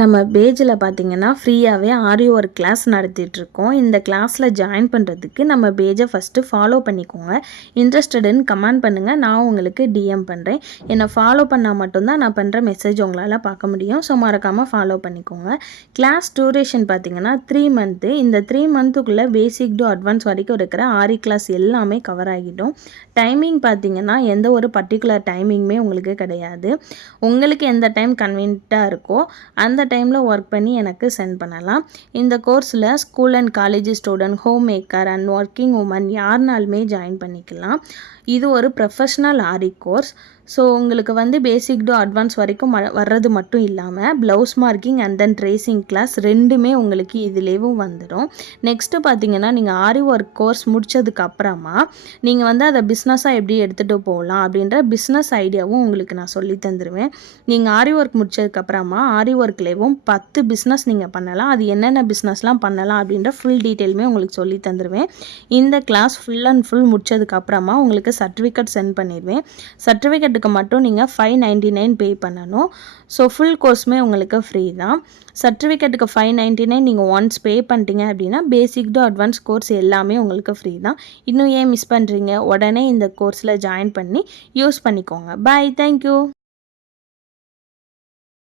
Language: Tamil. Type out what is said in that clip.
நம்ம பேஜில் பார்த்தீங்கன்னா ஃப்ரீயாகவே ஆரி ஒர்க் கிளாஸ் நடத்திட்டுருக்கோம். இந்த கிளாஸில் ஜாயின் பண்ணுறதுக்கு நம்ம பேஜை ஃபஸ்ட்டு ஃபாலோ பண்ணிக்கோங்க. இன்ட்ரெஸ்டடுன்னு கமெண்ட் பண்ணுங்கள், நான் உங்களுக்கு டிஎம் பண்ணுறேன். என்னை ஃபாலோ பண்ணால் மட்டும்தான் நான் பண்ணுற மெசேஜ் உங்களால் பார்க்க முடியும். ஸோ மறக்காமல் ஃபாலோ பண்ணிக்கோங்க. கிளாஸ் டூரேஷன் பார்த்தீங்கன்னா 3 மந்த்து. இந்த 3 மந்த்துக்குள்ளே பேசிக் டு அட்வான்ஸ் வரைக்கும் இருக்கிற ஆரி கிளாஸ் எல்லாமே கவர் ஆகிடும். டைமிங் பார்த்தீங்கன்னா எந்த ஒரு பர்டிகுலர் டைமிங்குமே உங்களுக்கு கிடையாது. உங்களுக்கு எந்த டைம் கன்வீனியண்ட்டாக இருக்கோ அந்த டைமில் ஒர்க் பண்ணி எனக்கு சென்ட் பண்ணலாம். இந்த கோர்ஸில் school and college student, home maker and working women யாருனாலுமே ஜாயின் பண்ணிக்கலாம். இது ஒரு ப்ரொஃபஷ்னல் ஆரி கோர்ஸ். ஸோ உங்களுக்கு பேசிக் டு அட்வான்ஸ் வரைக்கும் வர்றது மட்டும் இல்லாமல் blouse marking and then tracing class ரெண்டுமே உங்களுக்கு இதுலேயும் வந்துடும். நெக்ஸ்ட்டு பார்த்தீங்கன்னா நீங்கள் ஆரி ஒர்க் கோர்ஸ் முடித்ததுக்கப்புறமா நீங்கள் அதை பிஸ்னஸாக எப்படி எடுத்துகிட்டு போகலாம் அப்படின்ற பிஸ்னஸ் ஐடியாவும் உங்களுக்கு நான் சொல்லி தந்துடுவேன். நீங்கள் ஆரி ஒர்க் முடித்ததுக்கப்புறமா ஆரி ஒர்க்லேயும் 10 பிஸ்னஸ் நீங்கள் பண்ணலாம். அது என்னென்ன பிஸ்னஸ்லாம் பண்ணலாம் அப்படின்ற ஃபுல் டீட்டெயிலுமே உங்களுக்கு சொல்லி தந்துடுவேன். இந்த கிளாஸ் ஃபுல் அண்ட் ஃபுல் முடித்ததுக்கப்புறமா உங்களுக்கு சர்டிஃபிகேட் சென்ட் பண்ணிடுவேன். சர்டிஃபிகேட்டுக்கு மட்டும் நீங்கள் 599 பே பண்ணணும். ஸோ ஃபுல் கோர்ஸுமே உங்களுக்கு ஃப்ரீ தான். சர்டிஃபிகேட்டுக்கு 599 நீங்கள் ஒன்ஸ் பே பண்ணிட்டீங்க அப்படின்னா பேசிக் டு அட்வான்ஸ் கோர்ஸ் எல்லாமே உங்களுக்கு ஃப்ரீ தான். இன்னும் ஏன் மிஸ் பண்ணுறீங்க? உடனே இந்த கோர்ஸில் ஜாயின் பண்ணி யூஸ் பண்ணிக்கோங்க. Bye, thank you.